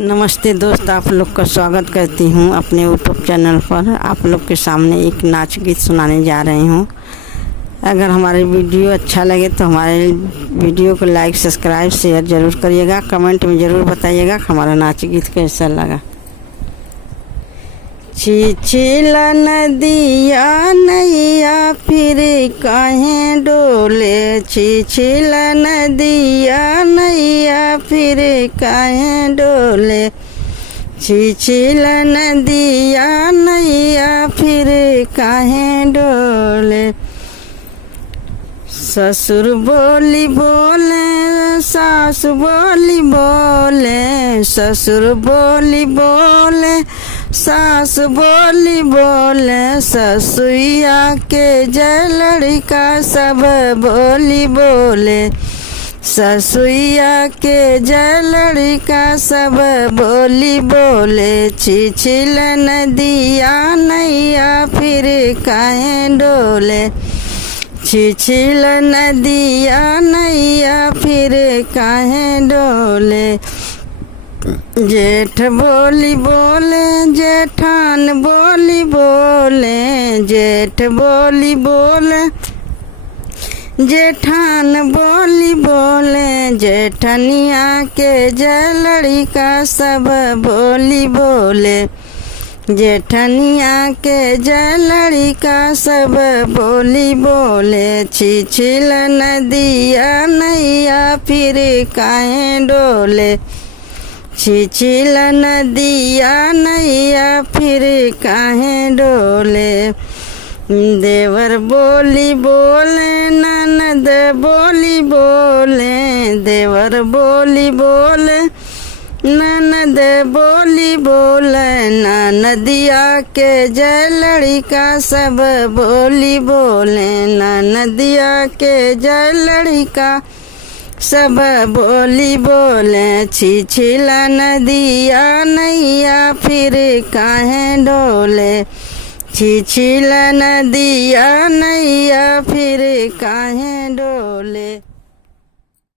नमस्ते दोस्त, आप लोग का स्वागत करती हूँ अपने यूट्यूब चैनल पर। आप लोग के सामने एक नाच गीत सुनाने जा रही हूँ। अगर हमारे वीडियो अच्छा लगे तो हमारे वीडियो को लाइक, सब्सक्राइब, शेयर ज़रूर करिएगा। कमेंट में ज़रूर बताइएगा हमारा नाच गीत कैसा लगा। छिछिला नदिया नैया फिर काहे डोले, छिछिला नदिया नैया फिर काहे डोले, छिछिला नदिया नैया फिर काहे डोले। ससुर बोली बोले, सास बोली बोले, ससुर बोली बोले, सास बोली बोले, ससुइया के जय लड़का सब बोली बोले, ससुइया के जय लड़का सब बोली बोले। छिछिला नदिया नैया फिर काहे डोले, छिछिला नदिया नैया फिर काहे डोले। जेठ बोली बोले, जेठान बोली बोले, जेठ बोली बोले, जेठान बोली बोले, जेठनिया के जय लड़का सब बोली बोले, जेठनिया के जय लड़का सब बोली बोले। छिछिला नदिया नैया फिर काहे डोले, छिछिला नदिया नैया फिर काहे डोले। देवर बोली बोले, ननद बोली बोले, देवर बोली बोले, ननद बोली बोले, ननदिया के जय लड़का सब बोली बोले, ननदिया के जय लड़का सब बोली बोले। छिछिला नदिया नैया फिर काहे डोले, छिछिला नदिया नैया फिर काहे डोले।